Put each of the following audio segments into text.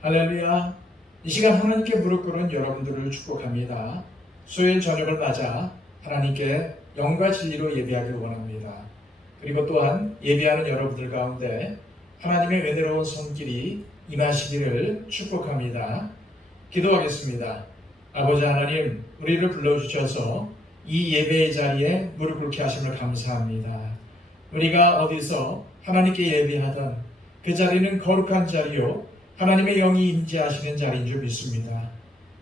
할렐루야. 이 시간 하나님께 무릎 꿇은 여러분들을 축복합니다. 수요일 저녁을 맞아 하나님께 영과 진리로 예배하길 원합니다. 그리고 또한 예배하는 여러분들 가운데 하나님의 은혜로운 손길이 임하시기를 축복합니다. 기도하겠습니다. 아버지 하나님, 우리를 불러주셔서 이 예배의 자리에 무릎 꿇게 하심을 감사합니다. 우리가 어디서 하나님께 예배하던 그 자리는 거룩한 자리요 하나님의 영이 임재하시는 자리인 줄 믿습니다.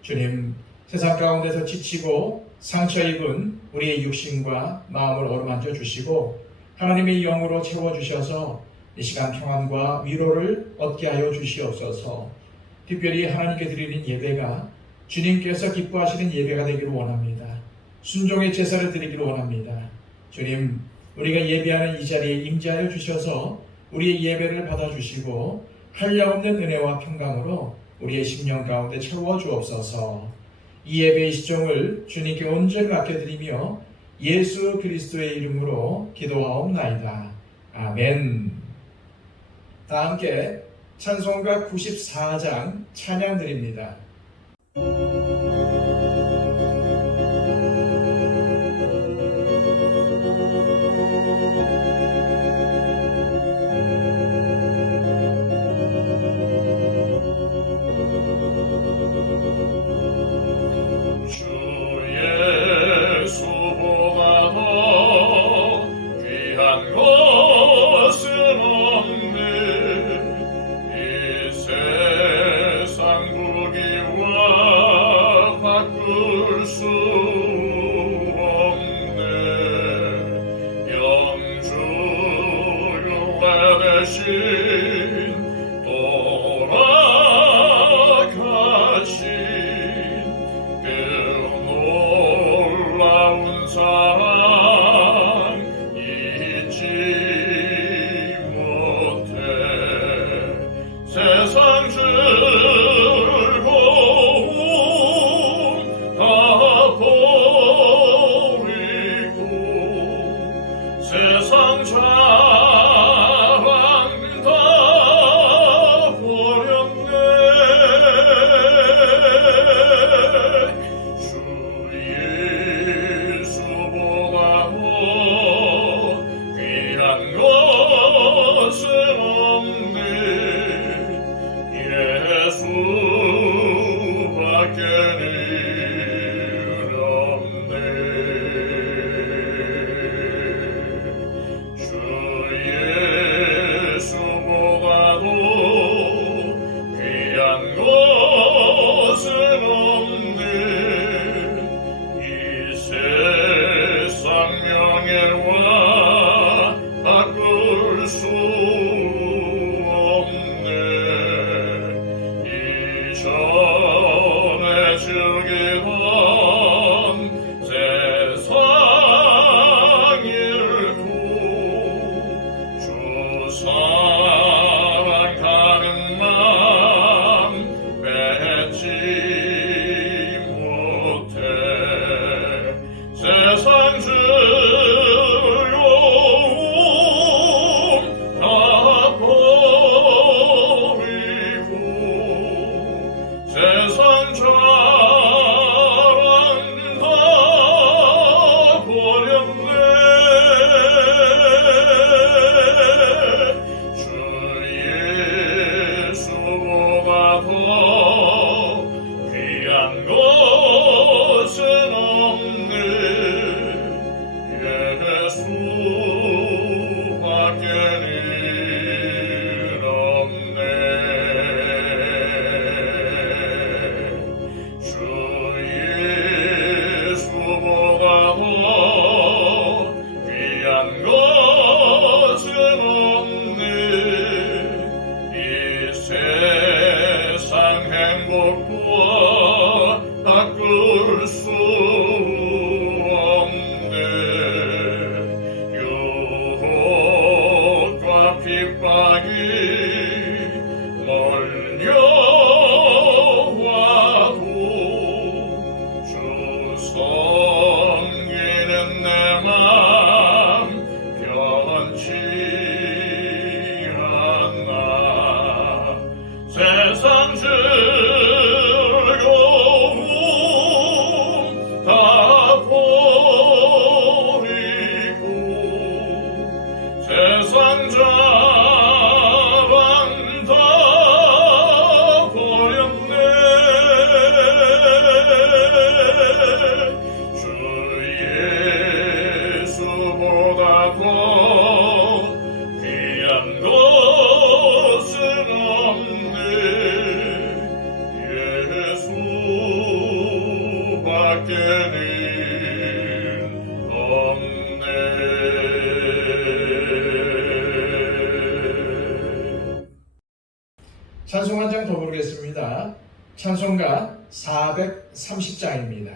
주님, 세상 가운데서 지치고 상처 입은 우리의 육신과 마음을 어루만져 주시고 하나님의 영으로 채워주셔서 이 시간 평안과 위로를 얻게 하여 주시옵소서. 특별히 하나님께 드리는 예배가 주님께서 기뻐하시는 예배가 되기를 원합니다. 순종의 제사를 드리기를 원합니다. 주님, 우리가 예배하는 이 자리에 임재하여 주셔서 우리의 예배를 받아주시고 한량없는 은혜와 평강으로 우리의 심령 가운데 채워 주옵소서. 이 예배의 시종을 주님께 온전히 맡겨드리며 예수 그리스도의 이름으로 기도하옵나이다. 아멘. 다 함께 찬송가 94장 찬양 드립니다. 세상 자랑 다 버렸네. 주 예수보다 더 귀한 것은 없네. 예수밖에는 없네. 찬송 한 장 더 부르겠습니다. 찬송가 430장입니다.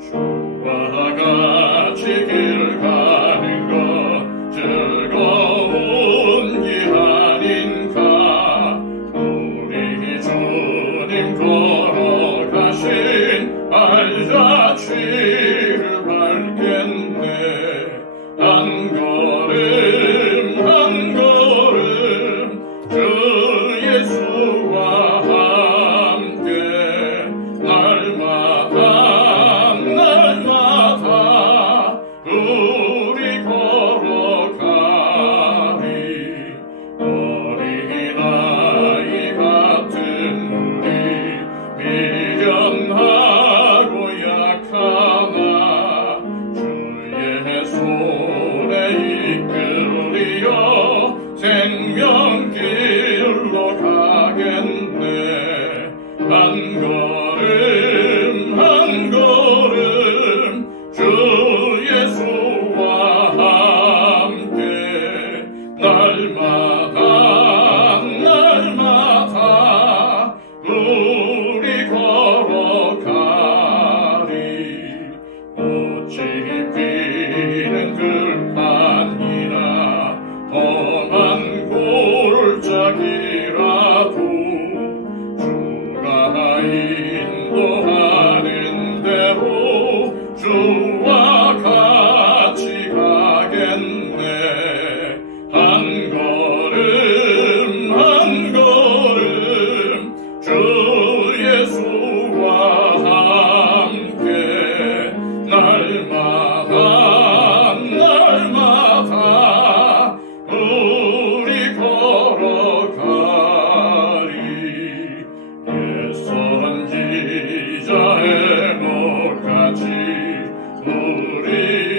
주와 같이 길 가는 것 즐거운 일 아닌가. 우리 주님 걸어가신 알자취를 밟겠네. 한 걸음 한 걸음 주 예수와 함께 날마다 날마다 우리 걸어가리. 어린아이 같은 우리 미련하고 약하나 주의 손에 이끌리어 생명길로 가겠네. 한 걸음 한 걸음 주 예수와 함께 날마다 날마다 우리 걸어가리. 어찌 비는 들판이나 험한 골짜기라도 주가 인도하는 대로 주와 같이 가겠네. 한 걸음 한 걸음 주 예수와 함께 날마다 날마다 우리 걸어가리. 옛 선지자의 목같이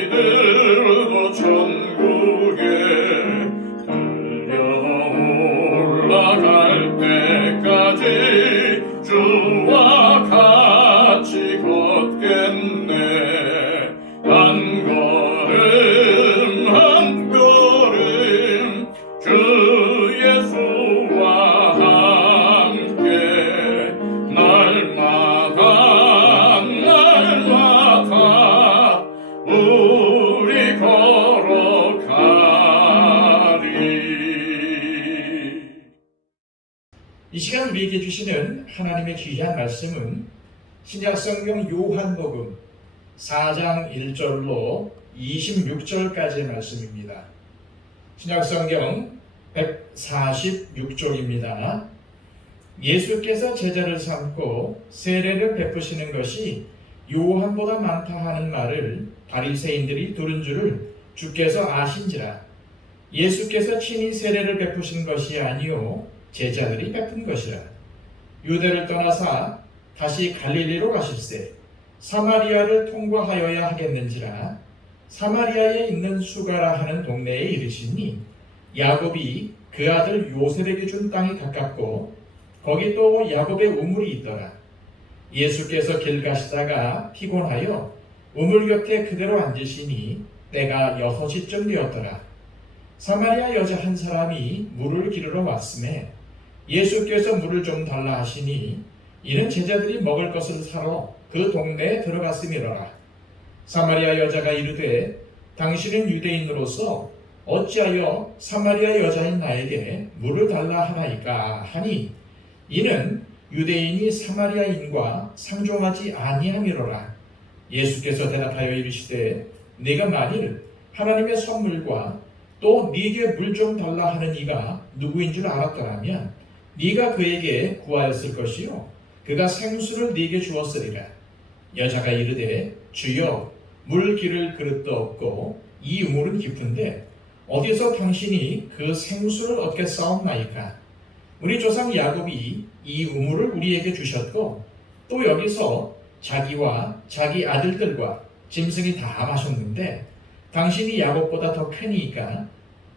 우리들도 천국에 들려올라갈 때까지 주와 같이 걷겠네. 한 걸음 한 걸음 주 예수와 함께 날마다 날마다 우리 걸어가리. 이 시간 우리에게 주시는 하나님의 귀한 말씀은 신약성경 요한복음 4장 1절로 26절까지의 말씀입니다. 신약성경 146쪽입니다. 예수께서 제자를 삼고 세례를 베푸시는 것이 요한보다 많다 하는 말을 바리새인들이 들은 줄을 주께서 아신지라. 예수께서 친히 세례를 베푸신 것이 아니요 제자들이 베푼 것이라. 유대를 떠나사 다시 갈릴리로 가실새 사마리아를 통과하여야 하겠는지라. 사마리아에 있는 수가라 하는 동네에 이르시니 야곱이 그 아들 요셉에게 준 땅이 가깝고 거기 또 야곱의 우물이 있더라. 예수께서 길 가시다가 피곤하여 우물 곁에 그대로 앉으시니 때가 6시쯤 되었더라. 사마리아 여자 한 사람이 물을 기르러 왔음에 예수께서 물을 좀 달라 하시니 이는 제자들이 먹을 것을 사러 그 동네에 들어갔음이로라. 사마리아 여자가 이르되 당신은 유대인으로서 어찌하여 사마리아 여자인 나에게 물을 달라 하나이까 하니 이는 유대인이 사마리아인과 상종하지 아니함이로라. 예수께서 대답하여 이르시되 네가 만일 하나님의 선물과 또 네게 물 좀 달라 하는 이가 누구인 줄 알았더라면 네가 그에게 구하였을 것이요 그가 생수를 네게 주었으리라. 여자가 이르되 주여 물 기를 그릇도 없고 이 우물은 깊은데 어디서 당신이 그 생수를 얻겠사옵나이까? 우리 조상 야곱이 이 우물을 우리에게 주셨고 또 여기서 자기와 자기 아들들과 짐승이 다 마셨는데 당신이 야곱보다 더 크니까.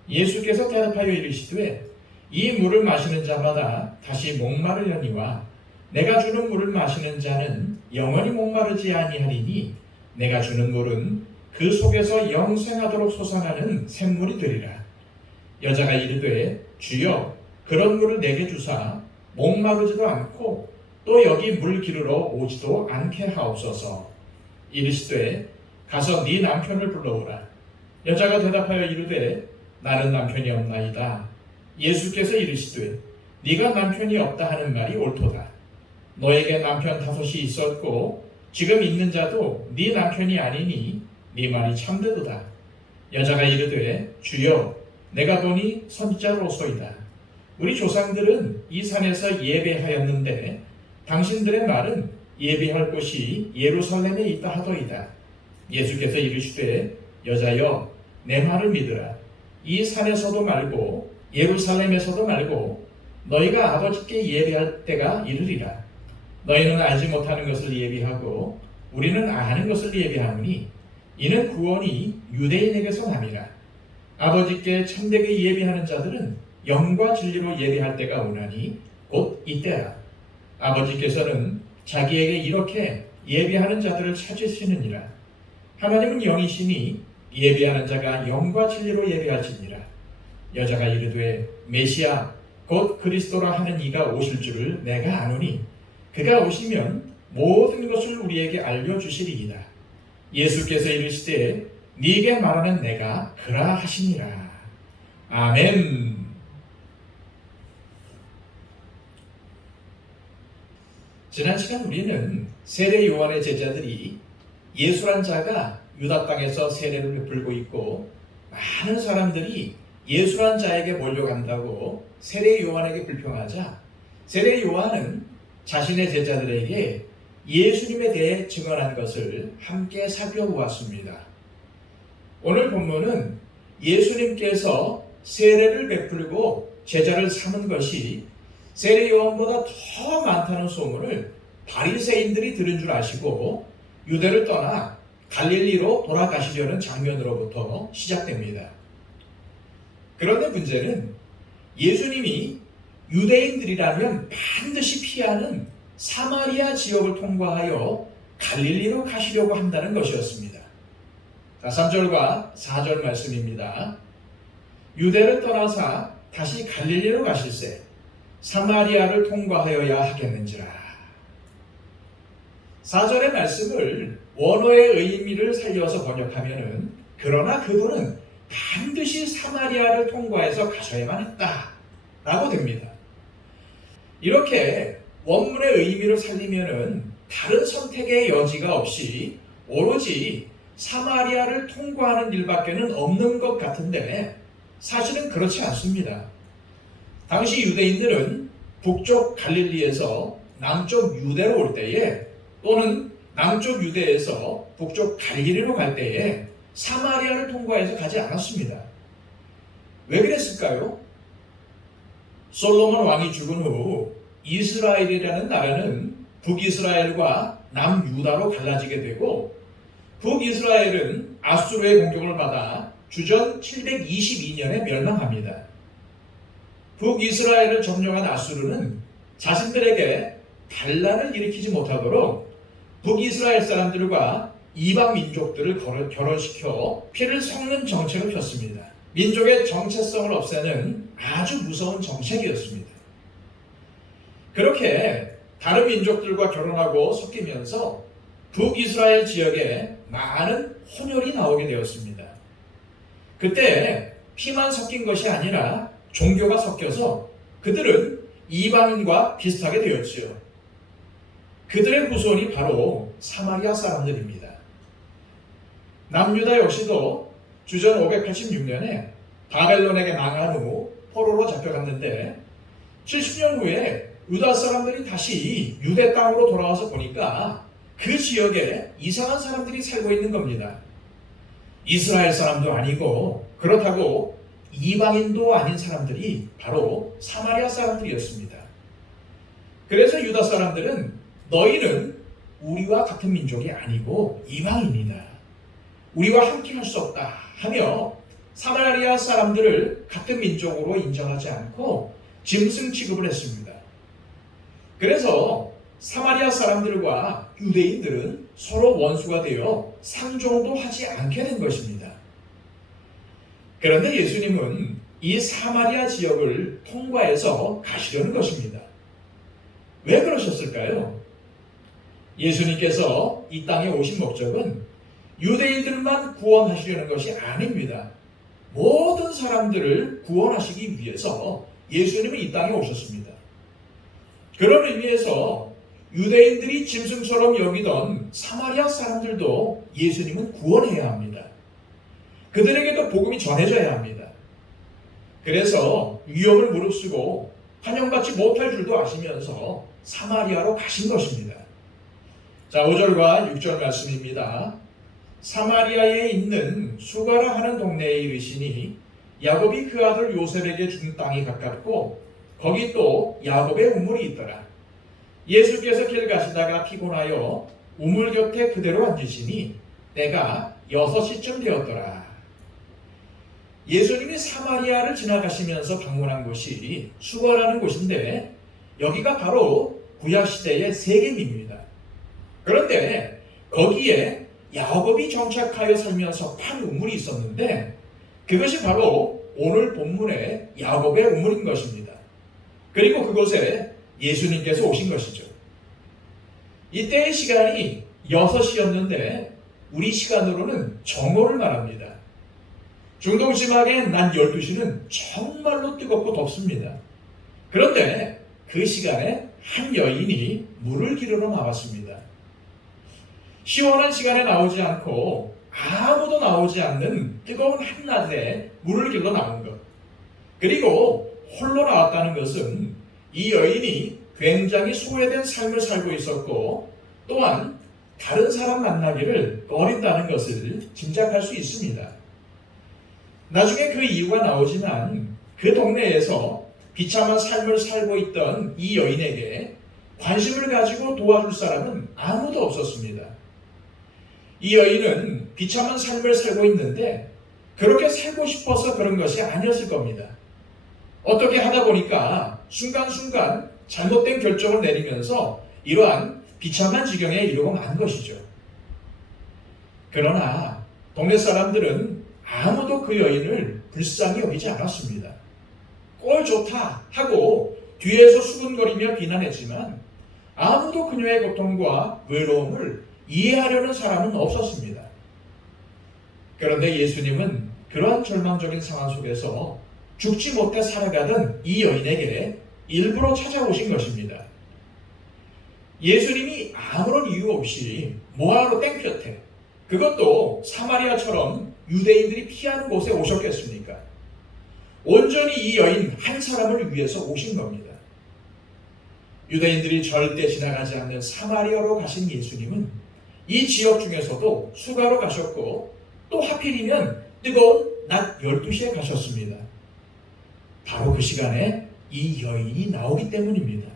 예수께서 대답하여 이르시되 이 물을 마시는 자마다 다시 목마르려니와 내가 주는 물을 마시는 자는 영원히 목마르지 아니하리니 내가 주는 물은 그 속에서 영생하도록 솟아나는 샘물이 되리라. 여자가 이르되 주여 그런 물을 내게 주사 목마르지도 않고 또 여기 물 기르러 오지도 않게 하옵소서. 이르시되 가서 네 남편을 불러오라. 여자가 대답하여 이르되 나는 남편이 없나이다. 예수께서 이르시되 네가 남편이 없다 하는 말이 옳도다. 너에게 남편 5이 있었고 지금 있는 자도 네 남편이 아니니 네 말이 참되도다. 여자가 이르되 주여 내가 보니 선지자로소이다. 우리 조상들은 이 산에서 예배하였는데 당신들의 말은 예배할 곳이 예루살렘에 있다 하더이다. 예수께서 이르시되 여자여 내 말을 믿으라. 이 산에서도 말고 예루살렘에서도 말고 너희가 아버지께 예배할 때가 이르리라. 너희는 알지 못하는 것을 예비하고 우리는 아는 것을 예비하노니 이는 구원이 유대인에게서 남이라. 아버지께 참되게 예비하는 자들은 영과 진리로 예비할 때가 오나니 곧 이때라. 아버지께서는 자기에게 이렇게 예비하는 자들을 찾으시느니라. 하나님은 영이시니 예비하는 자가 영과 진리로 예비할지니라. 여자가 이르되 메시아 곧 그리스도라 하는 이가 오실 줄을 내가 아노니 그가 오시면 모든 것을 우리에게 알려주시리이다. 예수께서 이르시되 네게 말하는 내가 그라 하시니라. 아멘. 지난 시간 우리는 세례 요한의 제자들이 예수란 자가 유다 땅에서 세례를 베풀고 있고 많은 사람들이 예수란 자에게 몰려간다고 세례 요한에게 불평하자 세례 요한은 자신의 제자들에게 예수님에 대해 증언한 것을 함께 살펴보았습니다. 오늘 본문은 예수님께서 세례를 베풀고 제자를 삼은 것이 세례 요한보다 더 많다는 소문을 바리새인들이 들은 줄 아시고 유대를 떠나 갈릴리로 돌아가시려는 장면으로부터 시작됩니다. 그런데 문제는 예수님이 유대인들이라면 반드시 피하는 사마리아 지역을 통과하여 갈릴리로 가시려고 한다는 것이었습니다. 자, 3절과 4절 말씀입니다. 유대를 떠나사 다시 갈릴리로 가실새 사마리아를 통과하여야 하겠는지라. 4절의 말씀을 원어의 의미를 살려서 번역하면은 그러나 그분은 반드시 사마리아를 통과해서 가셔야만 했다 라고 됩니다. 이렇게 원문의 의미를 살리면은 다른 선택의 여지가 없이 오로지 사마리아를 통과하는 일밖에는 없는 것 같은데 사실은 그렇지 않습니다. 당시 유대인들은 북쪽 갈릴리에서 남쪽 유대로 올 때에 또는 남쪽 유대에서 북쪽 갈릴리로 갈 때에 사마리아를 통과해서 가지 않았습니다. 왜 그랬을까요? 솔로몬 왕이 죽은 후 이스라엘이라는 나라는 북이스라엘과 남유다로 갈라지게 되고 북이스라엘은 아수르의 공격을 받아 주전 722년에 멸망합니다. 북이스라엘을 점령한 아수르는 자신들에게 반란을 일으키지 못하도록 북이스라엘 사람들과 이방 민족들을 결혼시켜 피를 섞는 정책을 폈습니다. 민족의 정체성을 없애는 아주 무서운 정책이었습니다. 그렇게 다른 민족들과 결혼하고 섞이면서 북이스라엘 지역에 많은 혼혈이 나오게 되었습니다. 그때 피만 섞인 것이 아니라 종교가 섞여서 그들은 이방인과 비슷하게 되었지요. 그들의 후손이 바로 사마리아 사람들입니다. 남유다 역시도 주전 586년에 바벨론에게 망한 후 포로로 잡혀갔는데 70년 후에 유다 사람들이 다시 유대 땅으로 돌아와서 보니까 그 지역에 이상한 사람들이 살고 있는 겁니다. 이스라엘 사람도 아니고 그렇다고 이방인도 아닌 사람들이 바로 사마리아 사람들이었습니다. 그래서 유다 사람들은 너희는 우리와 같은 민족이 아니고 이방인이다. 우리와 함께 할 수 없다 하며 사마리아 사람들을 같은 민족으로 인정하지 않고 짐승 취급을 했습니다. 그래서 사마리아 사람들과 유대인들은 서로 원수가 되어 상종도 하지 않게 된 것입니다. 그런데 예수님은 이 사마리아 지역을 통과해서 가시려는 것입니다. 왜 그러셨을까요? 예수님께서 이 땅에 오신 목적은 유대인들만 구원하시려는 것이 아닙니다. 모든 사람들을 구원하시기 위해서 예수님은 이 땅에 오셨습니다. 그런 의미에서 유대인들이 짐승처럼 여기던 사마리아 사람들도 예수님은 구원해야 합니다. 그들에게도 복음이 전해져야 합니다. 그래서 위험을 무릅쓰고 환영받지 못할 줄도 아시면서 사마리아로 가신 것입니다. 자, 5절과 6절 말씀입니다. 사마리아에 있는 수가라 하는 동네에 이르시니 야곱이 그 아들 요셉에게 준 땅이 가깝고 거기 또 야곱의 우물이 있더라. 예수께서 길 가시다가 피곤하여 우물 곁에 그대로 앉으시니 때가 6시쯤 되었더라. 예수님이 사마리아를 지나가시면서 방문한 곳이 수거라는 곳인데 여기가 바로 구약시대의 세겜입니다. 그런데 거기에 야곱이 정착하여 살면서 판 우물이 있었는데 그것이 바로 오늘 본문의 야곱의 우물인 것입니다. 그리고 그곳에 예수님께서 오신 것이죠. 이때의 시간이 6시였는데 우리 시간으로는 정오를 말합니다. 중동지방의 낮 12시는 정말로 뜨겁고 덥습니다. 그런데 그 시간에 한 여인이 물을 기르러 나왔습니다. 시원한 시간에 나오지 않고 아무도 나오지 않는 뜨거운 한낮에 물을 길러 나온 것. 그리고 홀로 나왔다는 것은 이 여인이 굉장히 소외된 삶을 살고 있었고 또한 다른 사람 만나기를 꺼린다는 것을 짐작할 수 있습니다. 나중에 그 이유가 나오지만 그 동네에서 비참한 삶을 살고 있던 이 여인에게 관심을 가지고 도와줄 사람은 아무도 없었습니다. 이 여인은 비참한 삶을 살고 있는데 그렇게 살고 싶어서 그런 것이 아니었을 겁니다. 어떻게 하다 보니까 순간순간 잘못된 결정을 내리면서 이러한 비참한 지경에 이르고 만 것이죠. 그러나 동네 사람들은 아무도 그 여인을 불쌍히 여기지 않았습니다. 꼴 좋다 하고 뒤에서 수근거리며 비난했지만 아무도 그녀의 고통과 외로움을 이해하려는 사람은 없었습니다. 그런데 예수님은 그러한 절망적인 상황 속에서 죽지 못해 살아가던 이 여인에게 일부러 찾아오신 것입니다. 예수님이 아무런 이유 없이 뭐하러 땡볕에 그것도 사마리아처럼 유대인들이 피하는 곳에 오셨겠습니까? 온전히 이 여인 한 사람을 위해서 오신 겁니다. 유대인들이 절대 지나가지 않는 사마리아로 가신 예수님은 이 지역 중에서도 수가로 가셨고 또 하필이면 뜨거운 낮 12시에 가셨습니다. 바로 그 시간에 이 여인이 나오기 때문입니다.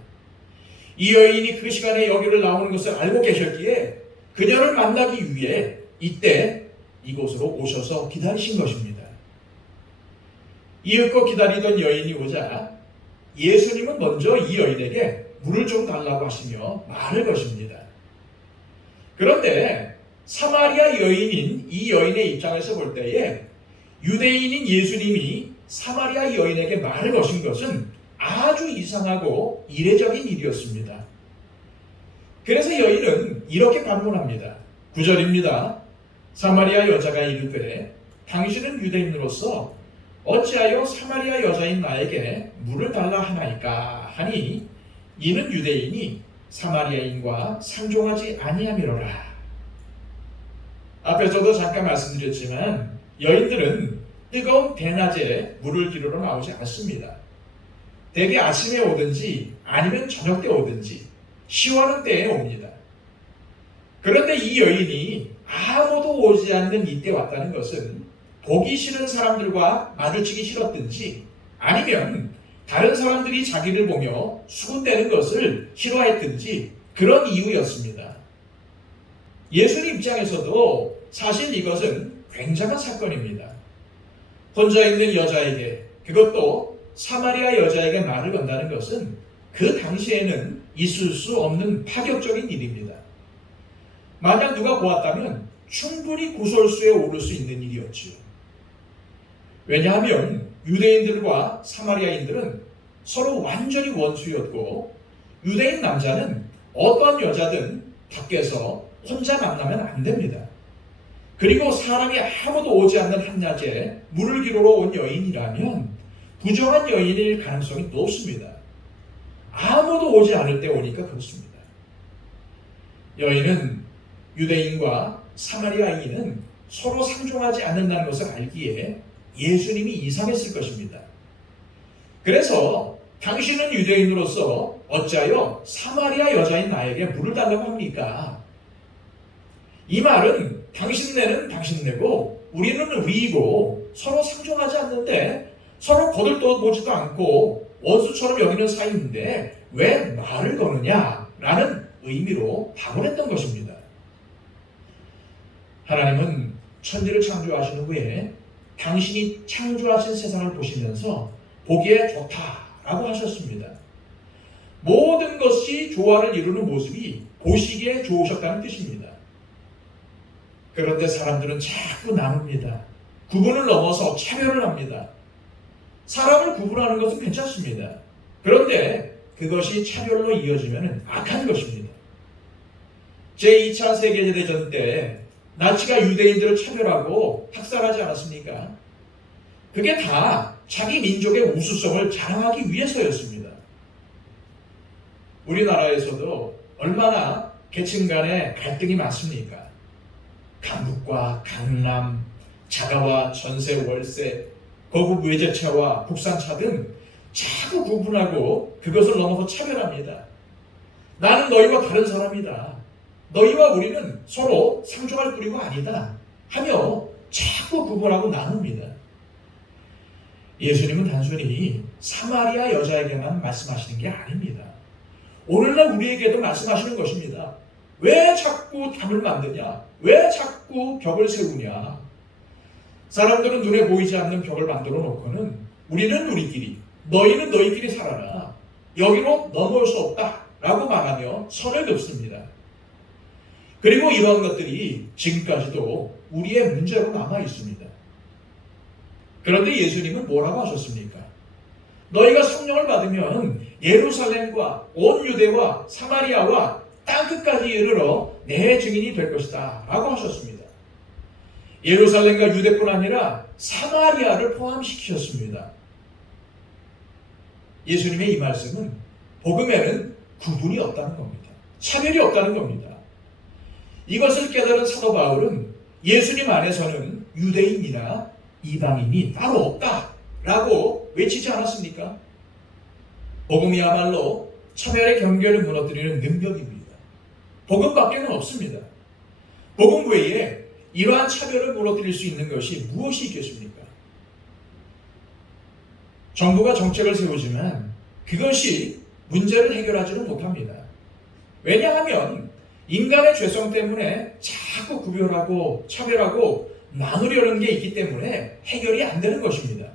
이 여인이 그 시간에 여기를 나오는 것을 알고 계셨기에 그녀를 만나기 위해 이때 이곳으로 오셔서 기다리신 것입니다. 이윽고 기다리던 여인이 오자 예수님은 먼저 이 여인에게 물을 좀 달라고 하시며 말을 거십니다. 그런데 사마리아 여인인 이 여인의 입장에서 볼 때에 유대인인 예수님이 사마리아 여인에게 말을 거신 것은 아주 이상하고 이례적인 일이었습니다. 그래서 여인은 이렇게 반문합니다. 9절입니다. 사마리아 여자가 이르되 당신은 유대인으로서 어찌하여 사마리아 여자인 나에게 물을 달라 하나이까 하니 이는 유대인이 사마리아인과 상종하지 아니함이로라. 앞에서도 잠깐 말씀드렸지만 여인들은 뜨거운 대낮에 물을 기르러 나오지 않습니다. 대개 아침에 오든지 아니면 저녁 때 오든지 시원한 때에 옵니다. 그런데 이 여인이 아무도 오지 않는 이때 왔다는 것은 보기 싫은 사람들과 마주치기 싫었든지 아니면 다른 사람들이 자기를 보며 수군대는 것을 싫어했든지 그런 이유였습니다. 예수님 입장에서도 사실 이것은 굉장한 사건입니다. 혼자 있는 여자에게, 그것도 사마리아 여자에게 말을 건다는 것은 그 당시에는 있을 수 없는 파격적인 일입니다. 만약 누가 보았다면 충분히 구설수에 오를 수 있는 일이었지요. 왜냐하면 유대인들과 사마리아인들은 서로 완전히 원수였고 유대인 남자는 어떤 여자든 밖에서 혼자 만나면 안 됩니다. 그리고 사람이 아무도 오지 않는 한낮에 물을 기르러 온 여인이라면 부정한 여인일 가능성이 높습니다. 아무도 오지 않을 때 오니까 그렇습니다. 여인은 유대인과 사마리아인은 서로 상종하지 않는다는 것을 알기에 예수님이 이상했을 것입니다. 그래서 당신은 유대인으로서 어찌하여 사마리아 여자인 나에게 물을 달라고 합니까? 이 말은 당신네는 당신네고 우리는 우리이고 서로 상종하지 않는데 서로 거들떠보지도 않고 원수처럼 여기는 사이인데 왜 말을 거느냐라는 의미로 답을 했던 것입니다. 하나님은 천지를 창조하신 후에 당신이 창조하신 세상을 보시면서 보기에 좋다라고 하셨습니다. 모든 것이 조화를 이루는 모습이 보시기에 좋으셨다는 뜻입니다. 그런데 사람들은 자꾸 나눕니다. 구분을 넘어서 차별을 합니다. 사람을 구분하는 것은 괜찮습니다. 그런데 그것이 차별로 이어지면 악한 것입니다. 제2차 세계대전 때 나치가 유대인들을 차별하고 학살하지 않았습니까? 그게 다 자기 민족의 우수성을 자랑하기 위해서였습니다. 우리나라에서도 얼마나 계층 간의 갈등이 많습니까? 강북과 강남, 자가와 전세, 월세, 거국 외제차와 국산차 등 자꾸 구분하고 그것을 넘어서 차별합니다. 나는 너희와 다른 사람이다. 너희와 우리는 서로 상종할 뿌리가 아니다. 하며 자꾸 구분하고 나눕니다. 예수님은 단순히 사마리아 여자에게만 말씀하시는 게 아닙니다. 오늘날 우리에게도 말씀하시는 것입니다. 왜 자꾸 담을 만드냐? 왜 자꾸 벽을 세우냐? 사람들은 눈에 보이지 않는 벽을 만들어 놓고는 우리는 우리끼리, 너희는 너희끼리 살아라. 여기로 넘어올 수 없다. 라고 말하며 선을 긋습니다. 그리고 이러한 것들이 지금까지도 우리의 문제로 남아 있습니다. 그런데 예수님은 뭐라고 하셨습니까? 너희가 성령을 받으면 예루살렘과 온 유대와 사마리아와 땅끝까지 이르러 내 증인이 될 것이다 라고 하셨습니다. 예루살렘과 유대뿐 아니라 사마리아를 포함시키셨습니다. 예수님의 이 말씀은 복음에는 구분이 없다는 겁니다. 차별이 없다는 겁니다. 이것을 깨달은 사도 바울은 예수님 안에서는 유대인이나 이방인이 따로 없다라고 외치지 않았습니까? 복음이야말로 차별의 경계를 무너뜨리는 능력입니다. 복음 밖에는 없습니다. 복음 외에 이러한 차별을 무너뜨릴 수 있는 것이 무엇이 있겠습니까? 정부가 정책을 세우지만 그것이 문제를 해결하지는 못합니다. 왜냐하면 인간의 죄성 때문에 자꾸 구별하고 차별하고 나누려는 게 있기 때문에 해결이 안 되는 것입니다.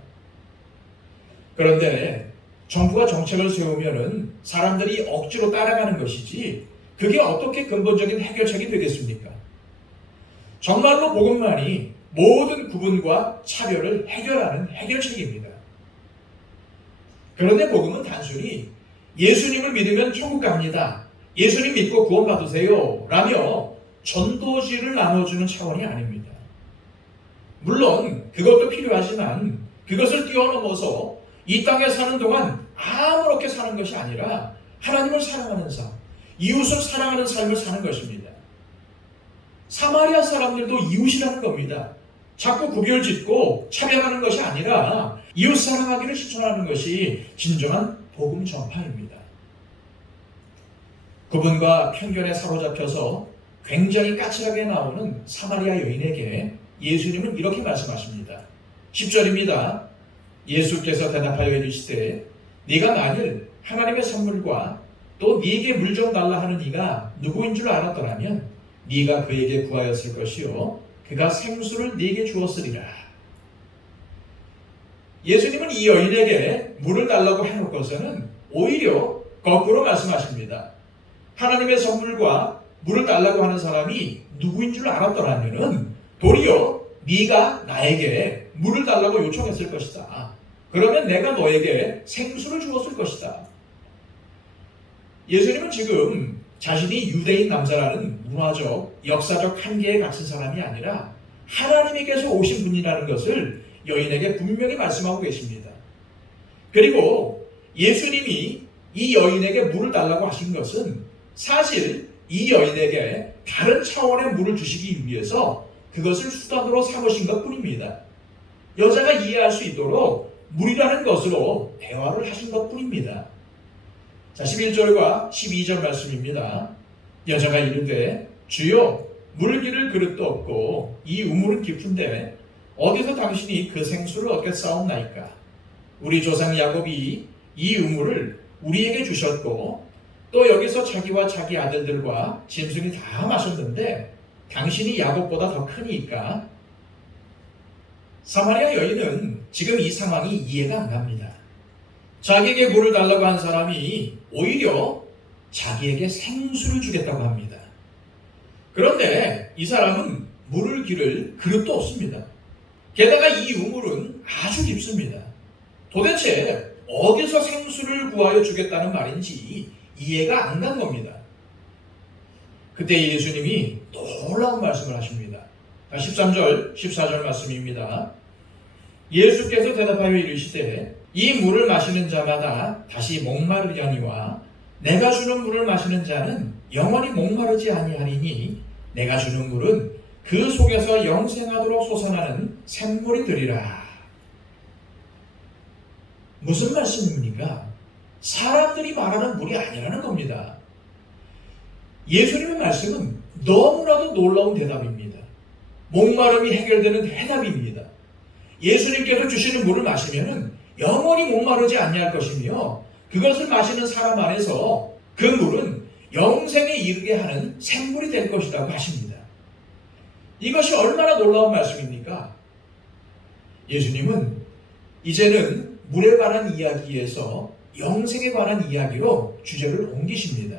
그런데 정부가 정책을 세우면은 사람들이 억지로 따라가는 것이지 그게 어떻게 근본적인 해결책이 되겠습니까? 정말로 복음만이 모든 구분과 차별을 해결하는 해결책입니다. 그런데 복음은 단순히 예수님을 믿으면 천국 갑니다. 예수님 믿고 구원 받으세요. 라며 전도지를 나눠주는 차원이 아닙니다. 물론 그것도 필요하지만 그것을 뛰어넘어서 이 땅에 사는 동안 아무렇게 사는 것이 아니라 하나님을 사랑하는 삶, 이웃을 사랑하는 삶을 사는 것입니다. 사마리아 사람들도 이웃이라는 겁니다. 자꾸 구별짓고 차별하는 것이 아니라 이웃 사랑하기를 실천하는 것이 진정한 복음 전파입니다. 그분과 편견에 사로잡혀서 굉장히 까칠하게 나오는 사마리아 여인에게 예수님은 이렇게 말씀하십니다. 10절입니다. 예수께서 대답하여 이르시되 네가 만일 하나님의 선물과 또 네게 물 좀 달라 하는 이가 누구인 줄 알았더라면 네가 그에게 구하였을 것이요 그가 생수를 네게 주었으리라. 예수님은 이 여인에게 물을 달라고 해놓고서는 오히려 거꾸로 말씀하십니다. 하나님의 선물과 물을 달라고 하는 사람이 누구인 줄 알았더라면은 도리어 네가 나에게 물을 달라고 요청했을 것이다. 그러면 내가 너에게 생수를 주었을 것이다. 예수님은 지금 자신이 유대인 남자라는 문화적, 역사적 한계에 갇힌 사람이 아니라 하나님에게서 오신 분이라는 것을 여인에게 분명히 말씀하고 계십니다. 그리고 예수님이 이 여인에게 물을 달라고 하신 것은 사실 이 여인에게 다른 차원의 물을 주시기 위해서 그것을 수단으로 삼으신 것 뿐입니다. 여자가 이해할 수 있도록 물이라는 것으로 대화를 하신 것 뿐입니다. 자, 11절과 12절 말씀입니다. 여자가 이르되 주여 물기를 그릇도 없고 이 우물은 깊은데 어디서 당신이 그 생수를 얻겠사옵나이까? 우리 조상 야곱이 이 우물을 우리에게 주셨고 또 여기서 자기와 자기 아들들과 짐승이 다 마셨는데 당신이 야곱보다 더 크니까? 사마리아 여인은 지금 이 상황이 이해가 안 갑니다. 자기에게 물을 달라고 한 사람이 오히려 자기에게 생수를 주겠다고 합니다. 그런데 이 사람은 물을 기를 그릇도 없습니다. 게다가 이 우물은 아주 깊습니다. 도대체 어디서 생수를 구하여 주겠다는 말인지 이해가 안 간 겁니다. 그때 예수님이 놀라운 말씀을 하십니다. 13절, 14절 말씀입니다. 예수께서 대답하여 이르시되 이 물을 마시는 자마다 다시 목마르려니와 내가 주는 물을 마시는 자는 영원히 목마르지 아니하리니 내가 주는 물은 그 속에서 영생하도록 솟아나는 샘물이 되리라. 무슨 말씀입니까? 사람들이 말하는 물이 아니라는 겁니다. 예수님의 말씀은 너무나도 놀라운 대답입니다. 목마름이 해결되는 해답입니다. 예수님께서 주시는 물을 마시면은 영원히 목마르지 아니할 것이며 그것을 마시는 사람 안에서 그 물은 영생에 이르게 하는 샘물이 될 것이라고 하십니다. 이것이 얼마나 놀라운 말씀입니까? 예수님은 이제는 물에 관한 이야기에서 영생에 관한 이야기로 주제를 옮기십니다.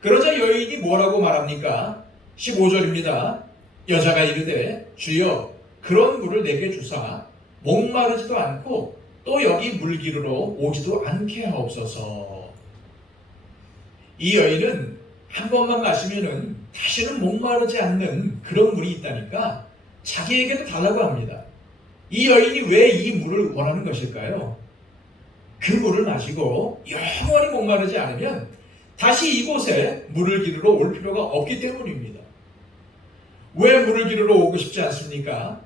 그러자 여인이 뭐라고 말합니까? 15절입니다. 여자가 이르되 주여 그런 물을 내게 주사 목마르지도 않고 또 여기 물기르러 오지도 않게 하옵소서. 이 여인은 한 번만 마시면은 다시는 목마르지 않는 그런 물이 있다니까 자기에게도 달라고 합니다. 이 여인이 왜 이 물을 원하는 것일까요? 그 물을 마시고 영원히 목마르지 않으면 다시 이곳에 물을 기르러 올 필요가 없기 때문입니다. 왜 물을 기르러 오고 싶지 않습니까?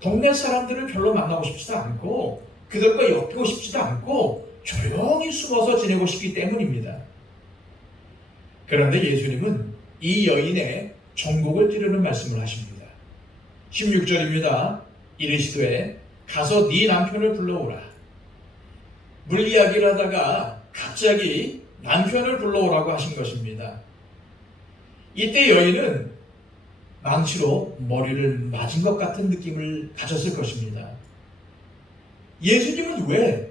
동네 사람들을 별로 만나고 싶지도 않고 그들과 엮이고 싶지도 않고 조용히 숨어서 지내고 싶기 때문입니다. 그런데 예수님은 이 여인의 종곡을 찌르는 말씀을 하십니다. 16절입니다. 이르시되 가서 네 남편을 불러오라. 물 이야기를 하다가 갑자기 남편을 불러오라고 하신 것입니다. 이때 여인은 망치로 머리를 맞은 것 같은 느낌을 가졌을 것입니다. 예수님은 왜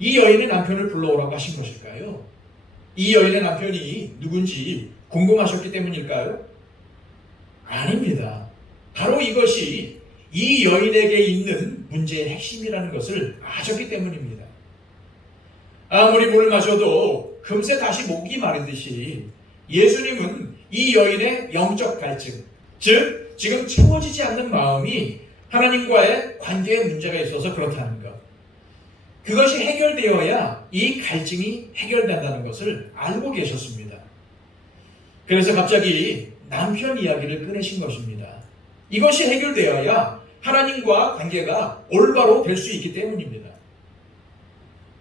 이 여인의 남편을 불러오라고 하신 것일까요? 이 여인의 남편이 누군지 궁금하셨기 때문일까요? 아닙니다. 바로 이것이 이 여인에게 있는 문제의 핵심이라는 것을 아셨기 때문입니다. 아무리 물을 마셔도 금세 다시 목이 마르듯이 예수님은 이 여인의 영적 갈증, 즉 지금 채워지지 않는 마음이 하나님과의 관계에 문제가 있어서 그렇다는 것, 그것이 해결되어야 이 갈증이 해결된다는 것을 알고 계셨습니다. 그래서 갑자기 남편 이야기를 꺼내신 것입니다. 이것이 해결되어야 하나님과 관계가 올바로 될 수 있기 때문입니다.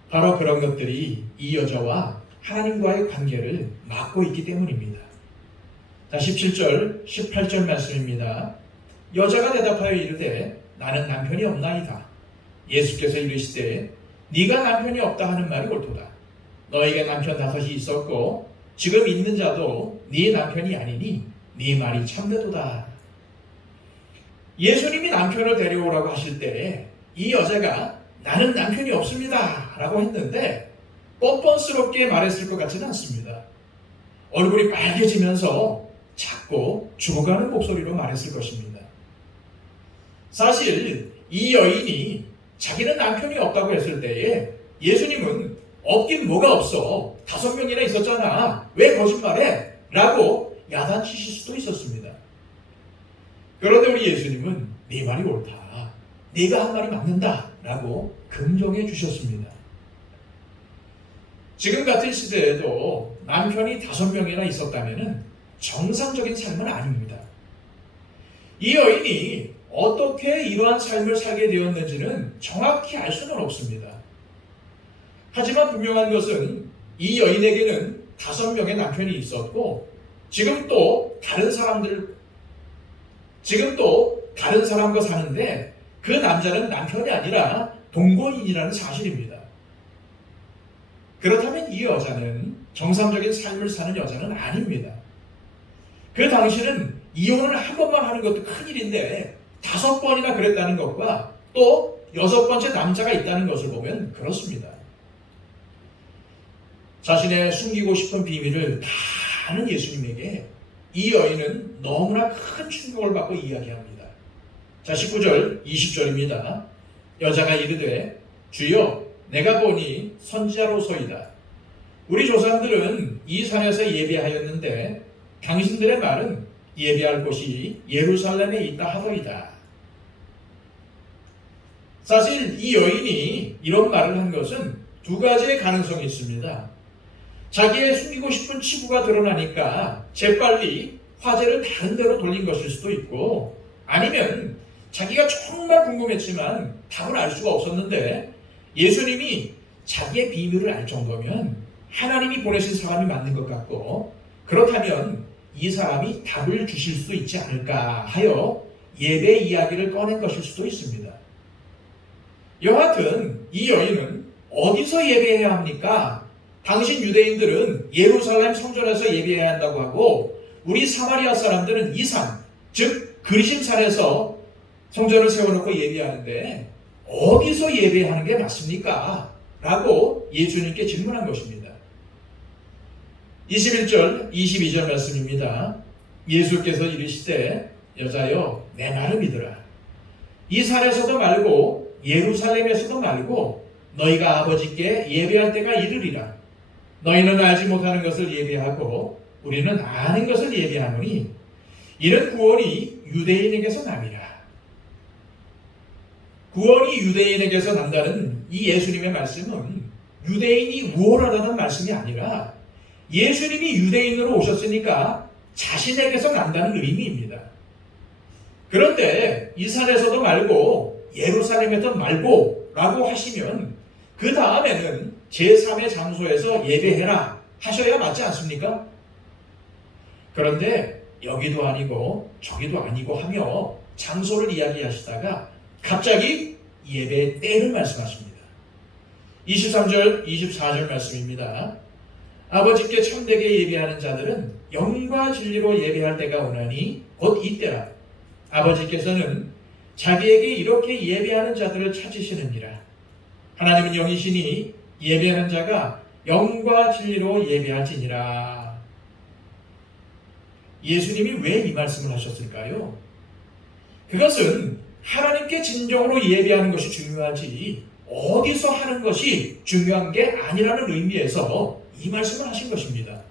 바로 그런 것들이 이 여자와 하나님과의 관계를 막고 있기 때문입니다. 자, 17절, 18절 말씀입니다. 여자가 대답하여 이르되 나는 남편이 없나이다. 예수께서 이르시되 네가 남편이 없다 하는 말이 옳도다. 너에게 남편 5이 있었고 지금 있는 자도 네 남편이 아니니 네 말이 참되도다. 예수님이 남편을 데려오라고 하실 때 이 여자가 나는 남편이 없습니다 라고 했는데 뻔뻔스럽게 말했을 것 같지는 않습니다. 얼굴이 빨개지면서 작고 죽어가는 목소리로 말했을 것입니다. 사실 이 여인이 자기는 남편이 없다고 했을 때에 예수님은 없긴 뭐가 없어. 5명이나 있었잖아. 왜 거짓말해? 라고 야단치실 수도 있었습니다. 그런데 우리 예수님은 네 말이 옳다. 네가 한 말이 맞는다. 라고 긍정해 주셨습니다. 지금 같은 시대에도 남편이 5명이나 있었다면 정상적인 삶은 아닙니다. 이 여인이 어떻게 이러한 삶을 살게 되었는지는 정확히 알 수는 없습니다. 하지만 분명한 것은 이 여인에게는 5명의 남편이 있었고 지금 또 다른 사람과 사는데 그 남자는 남편이 아니라 동거인이라는 사실입니다. 그렇다면 이 여자는 정상적인 삶을 사는 여자는 아닙니다. 그 당시는 이혼을 한 번만 하는 것도 큰일인데 5번이나 그랬다는 것과 또 6번째 남자가 있다는 것을 보면 그렇습니다. 자신의 숨기고 싶은 비밀을 다 아는 예수님에게 이 여인은 너무나 큰 충격을 받고 이야기합니다. 자, 19절, 20절입니다. 여자가 이르되 주여 내가 보니 선지자로소이다. 우리 조상들은 이 산에서 예배하였는데 당신들의 말은 예배할 곳이 예루살렘에 있다 하더이다. 사실 이 여인이 이런 말을 한 것은 2가지의 가능성이 있습니다. 자기의 숨기고 싶은 치부가 드러나니까 재빨리 화제를 다른 데로 돌린 것일 수도 있고 아니면 자기가 정말 궁금했지만 답을 알 수가 없었는데 예수님이 자기의 비밀을 알 정도면 하나님이 보내신 사람이 맞는 것 같고 그렇다면 이 사람이 답을 주실 수 있지 않을까 하여 예배 이야기를 꺼낸 것일 수도 있습니다. 여하튼 이 여인은 어디서 예배해야 합니까? 당신 유대인들은 예루살렘 성전에서 예배해야 한다고 하고 우리 사마리아 사람들은 이 산, 즉 그리심산에서 성전을 세워놓고 예배하는데 어디서 예배하는 게 맞습니까? 라고 예수님께 질문한 것입니다. 21절, 22절 말씀입니다. 예수께서 이르시되 여자여 내 말을 믿으라. 이 산에서도 말고 예루살렘에서도 말고 너희가 아버지께 예배할 때가 이르리라. 너희는 알지 못하는 것을 예배하고 우리는 아는 것을 예배하노니 이는 구원이 유대인에게서 남이라. 구원이 유대인에게서 난다는 이 예수님의 말씀은 유대인이 우월하다는 말씀이 아니라 예수님이 유대인으로 오셨으니까 자신에게서 난다는 의미입니다. 그런데 이 산에서도 말고 예루살렘에서 말고 라고 하시면 그 다음에는 제3의 장소에서 예배해라 하셔야 맞지 않습니까? 그런데 여기도 아니고 저기도 아니고 하며 장소를 이야기하시다가 갑자기 예배의 때를 말씀하십니다. 23절, 24절 말씀입니다. 아버지께 참되게 예배하는 자들은 영과 진리로 예배할 때가 오나니 곧 이때라. 아버지께서는 자기에게 이렇게 예배하는 자들을 찾으시느니라. 하나님은 영이시니 예배하는 자가 영과 진리로 예배할지니라. 예수님이 왜 이 말씀을 하셨을까요? 그것은 하나님께 진정으로 예배하는 것이 중요하지 어디서 하는 것이 중요한 게 아니라는 의미에서 이 말씀을 하신 것입니다.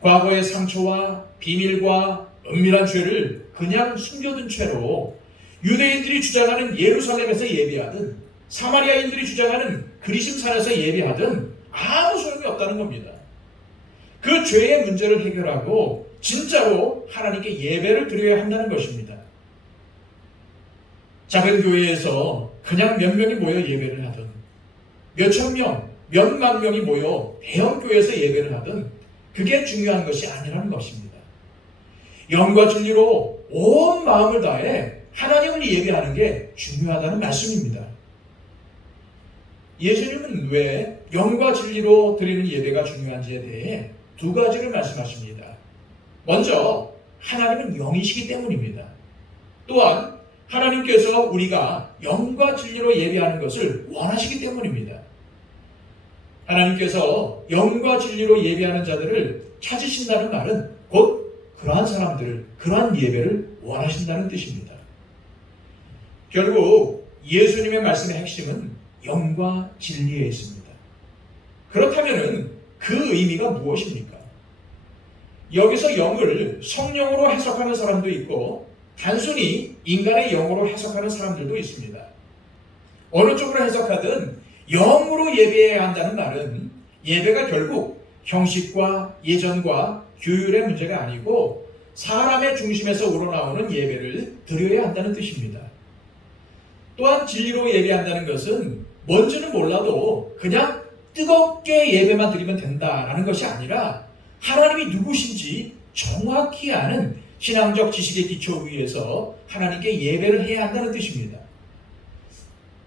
과거의 상처와 비밀과 은밀한 죄를 그냥 숨겨둔 채로 유대인들이 주장하는 예루살렘에서 예배하든 사마리아인들이 주장하는 그리심산에서 예배하든 아무 소용이 없다는 겁니다. 그 죄의 문제를 해결하고 진짜로 하나님께 예배를 드려야 한다는 것입니다. 작은 교회에서 그냥 몇 명이 모여 예배를 하든 몇천 명, 몇만 명이 모여 대형교회에서 예배를 하든 그게 중요한 것이 아니라는 것입니다. 영과 진리로 온 마음을 다해 하나님을 예배하는 게 중요하다는 말씀입니다. 예수님은 왜 영과 진리로 드리는 예배가 중요한지에 대해 두 가지를 말씀하십니다. 먼저 하나님은 영이시기 때문입니다. 또한 하나님께서 우리가 영과 진리로 예배하는 것을 원하시기 때문입니다. 하나님께서 영과 진리로 예배하는 자들을 찾으신다는 말은 곧 그러한 사람들을, 그러한 예배를 원하신다는 뜻입니다. 결국 예수님의 말씀의 핵심은 영과 진리에 있습니다. 그렇다면 그 의미가 무엇입니까? 여기서 영을 성령으로 해석하는 사람도 있고 단순히 인간의 영으로 해석하는 사람들도 있습니다. 어느 쪽으로 해석하든 영으로 예배해야 한다는 말은 예배가 결국 형식과 예전과 규율의 문제가 아니고 사람의 중심에서 우러나오는 예배를 드려야 한다는 뜻입니다. 또한 진리로 예배한다는 것은 뭔지는 몰라도 그냥 뜨겁게 예배만 드리면 된다라는 것이 아니라 하나님이 누구신지 정확히 아는 신앙적 지식의 기초 위에서 하나님께 예배를 해야 한다는 뜻입니다.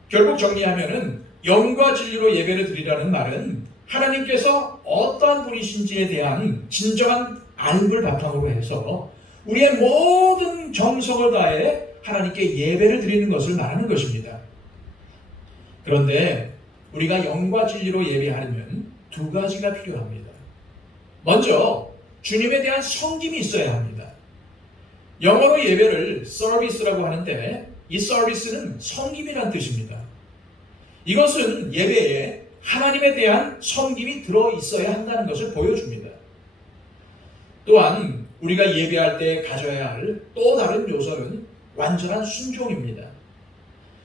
결국 정리하면은 영과 진리로 예배를 드리라는 말은 하나님께서 어떠한 분이신지에 대한 진정한 알을 바탕으로 해서 우리의 모든 정성을 다해 하나님께 예배를 드리는 것을 말하는 것입니다. 그런데 우리가 영과 진리로 예배하려면 두 가지가 필요합니다. 먼저 주님에 대한 섬김이 있어야 합니다. 영어로 예배를 서비스라고 하는데 이 서비스는 섬김이란 뜻입니다. 이것은 예배에 하나님에 대한 섬김이 들어있어야 한다는 것을 보여줍니다. 또한 우리가 예배할 때 가져야 할 또 다른 요소는 완전한 순종입니다.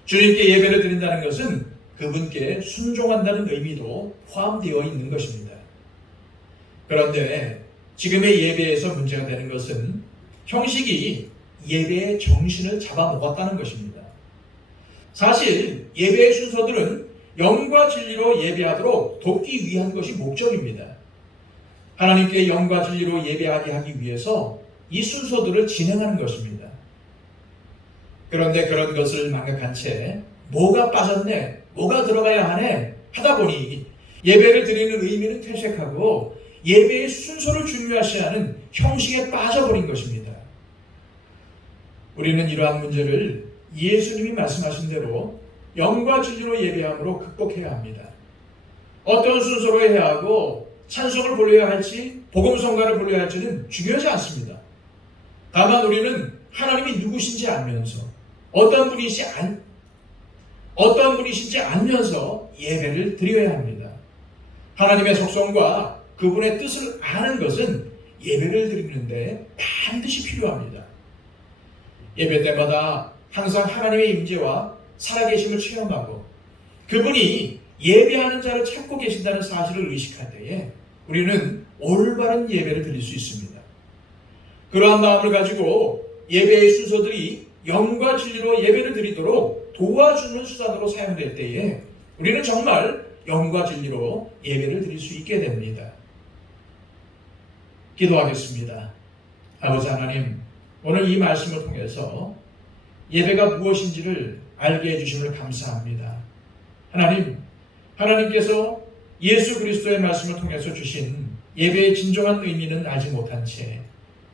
주님께 예배를 드린다는 것은 그분께 순종한다는 의미도 포함되어 있는 것입니다. 그런데 지금의 예배에서 문제가 되는 것은 형식이 예배의 정신을 잡아먹었다는 것입니다. 사실 예배의 순서들은 영과 진리로 예배하도록 돕기 위한 것이 목적입니다. 하나님께 영과 진리로 예배하게 하기 위해서 이 순서들을 진행하는 것입니다. 그런데 그런 것을 망각한 채 뭐가 빠졌네, 뭐가 들어가야 하네 하다 보니 예배를 드리는 의미는 퇴색하고 예배의 순서를 중요시 하는 형식에 빠져버린 것입니다. 우리는 이러한 문제를 예수님이 말씀하신 대로 영과 진리로 예배함으로 극복해야 합니다. 어떤 순서로 해야 하고 찬송을 불러야 할지 복음성가를 불러야 할지는 중요하지 않습니다. 다만 우리는 하나님이 누구신지 알면서 어떤 분이신지 알면서 예배를 드려야 합니다. 하나님의 속성과 그분의 뜻을 아는 것은 예배를 드리는데 반드시 필요합니다. 예배 때마다 항상 하나님의 임재와 살아계심을 체험하고 그분이 예배하는 자를 찾고 계신다는 사실을 의식할 때에 우리는 올바른 예배를 드릴 수 있습니다. 그러한 마음을 가지고 예배의 순서들이 영과 진리로 예배를 드리도록 도와주는 수단으로 사용될 때에 우리는 정말 영과 진리로 예배를 드릴 수 있게 됩니다. 기도하겠습니다. 아버지 하나님, 오늘 이 말씀을 통해서 예배가 무엇인지를 알게 해주심을 감사합니다. 하나님께서 예수 그리스도의 말씀을 통해서 주신 예배의 진정한 의미는 알지 못한 채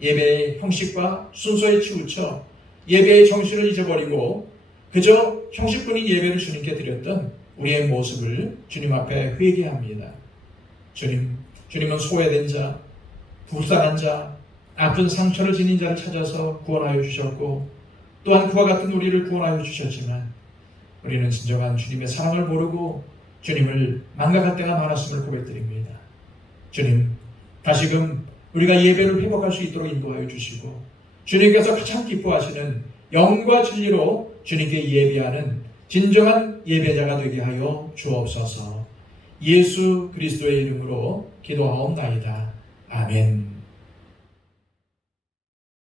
예배의 형식과 순서에 치우쳐 예배의 정신을 잊어버리고 그저 형식뿐인 예배를 주님께 드렸던 우리의 모습을 주님 앞에 회개합니다. 주님은 소외된 자, 불쌍한 자, 아픈 상처를 지닌 자를 찾아서 구원하여 주셨고 또한 그와 같은 우리를 구원하여 주셨지만 우리는 진정한 주님의 사랑을 모르고 주님을 망각할 때가 많았음을 고백드립니다. 주님, 다시금 우리가 예배를 회복할 수 있도록 인도하여 주시고 주님께서 가장 기뻐하시는 영과 진리로 주님께 예배하는 진정한 예배자가 되게 하여 주옵소서. 예수 그리스도의 이름으로 기도하옵나이다. 아멘.